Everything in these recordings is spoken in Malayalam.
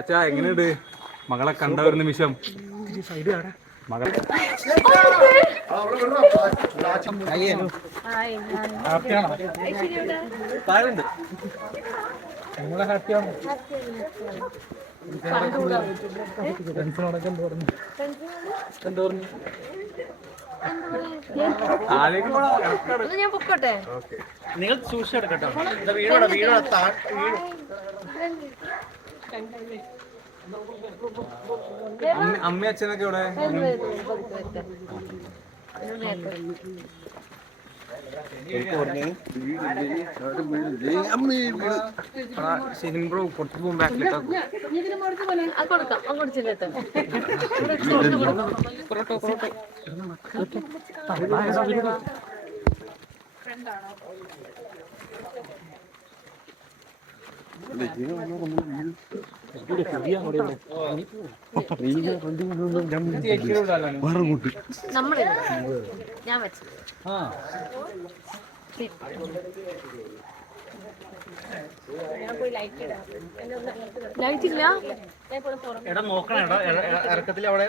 അച്ഛാ എങ്ങനെയുണ്ട് മകളെ കണ്ട ഒരു നിമിഷം നിങ്ങൾ സൂക്ഷിച്ചെടുക്കട്ടോ വീടോടെ വീടോടെ അമ്മ അച്ഛനൊക്കെ ഇവിടെ ാണോ ഞാൻ ഞാൻ ഇറക്കത്തിൽ അവിടെ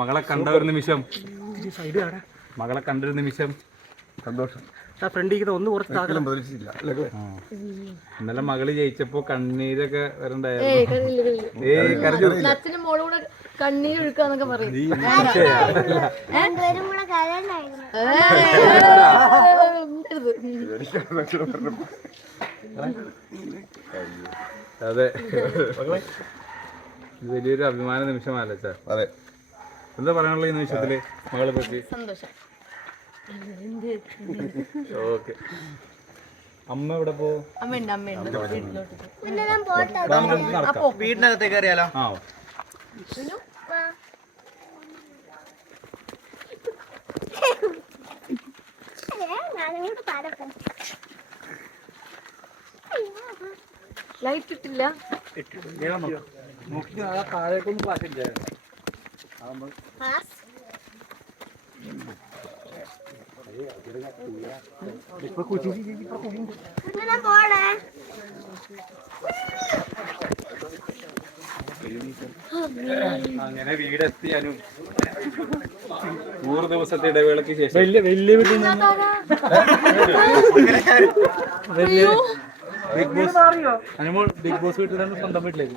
മകളെ കണ്ട ഒരു നിമിഷം മകളെ കണ്ട ഒരു നിമിഷം സന്തോഷം ഇന്നലെ മകള് ജയിച്ചപ്പോ കണ്ണീരൊക്കെ വരണ്ടായിരുന്നു വലിയൊരു അഭിമാന നിമിഷമാല്ലേ അതെ എന്താ പറയാനുള്ള ഈ നിമിഷത്തില് മകളെ പറ്റി ഓക്കെ അമ്മ ഇവിടെ വീടിനകത്തേക്ക് അറിയാലോ ആ ലൈറ്റ് ഇട്ടില്ല നോക്കി താഴേക്കൊന്നും പാട്ടില്ല Hammer. Hass? Después cuchillo, sí, sí, sí, por favor. ¡Ay, una bola! അങ്ങനെ വീടെത്തിയാലും നൂറ് ദിവസത്തെ ഇടവേളക്ക് ശേഷം big boss Anumol big boss വീട്ടിൽ തന്നെ സ്വന്തം വീട്ടിലേക്ക്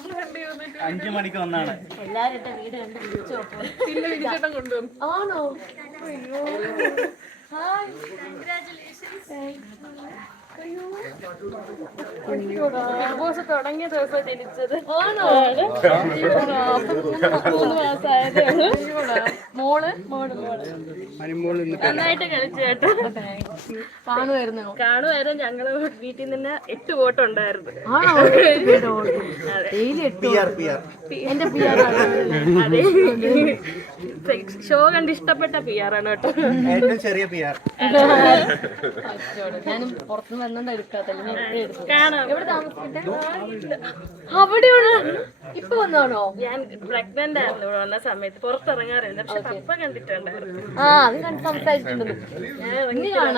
അഞ്ചു മണിക്ക് ഒന്നാണ് ആണോ മോള് മോള് മോള് നന്നായിട്ട് കളിച്ചു കേട്ടോ കാണുമായിരുന്നോ കാണുമായിരുന്നു ഞങ്ങള് വീട്ടിൽ നിന്ന് എട്ട് വോട്ട് ഉണ്ടായിരുന്നു ഷോ കണ്ട് ഇഷ്ടപ്പെട്ട പി ആർ ആണ് കേട്ടോ ഇപ്പൊ വന്നാണോ ഞാൻ പ്രഗ്നന്റ് ആയിരുന്നു ഇവിടെ വന്ന സമയത്ത് പുറത്തിറങ്ങാറില്ല പക്ഷെ കപ്പ കണ്ടിട്ടുണ്ടായിരുന്നു ആ അത് കണ്ട് സംസാരിച്ചിട്ടുണ്ട് ഞാൻ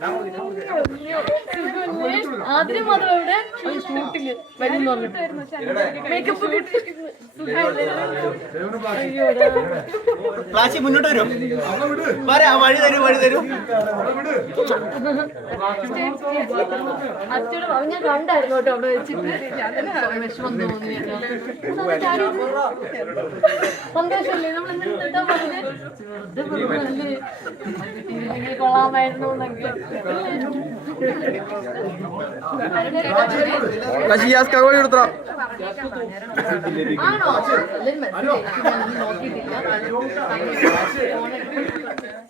ആദ്യം മാത്രം അവിടെ ഷൂട്ടില് വരുന്നു മേക്കപ്പ് കിട്ടി മുന്നോട്ട് വരും ആ വഴി തരും വഴി തരും ഞാൻ കണ്ടായിരുന്നു കേട്ടോ അവിടെ വെച്ചിട്ട് വിഷമം തോന്നി സന്തോഷമല്ലേ നമ്മൾ എന്താ പറഞ്ഞത് കൊള്ളാമായിരുന്നു എന്നൊക്കെ La chilla se cagó y otra. Ah, no, Lindman.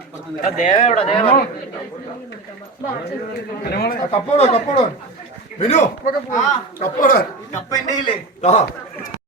കപ്പോടോ കപ്പോടോ Vinu കപ്പോടോ കപ്പ എന്റെ